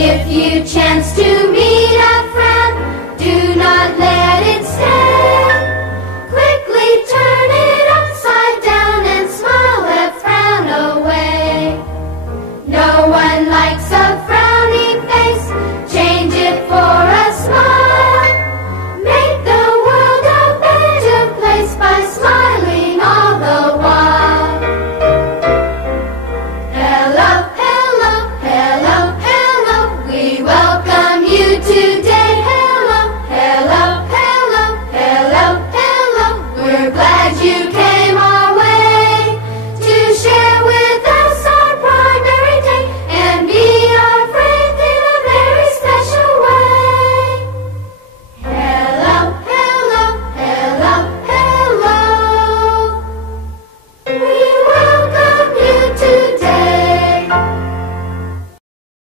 If you chance to meet a frown, do not let it stay. Quickly turn it upside down and smile that frown away. No one likes a frowny face, change it for a smile. Make the world a better place by smiling all the while. Hello, hello, hello, hello, we welcome you today. Hello, hello, hello, hello, hello, we're glad you came.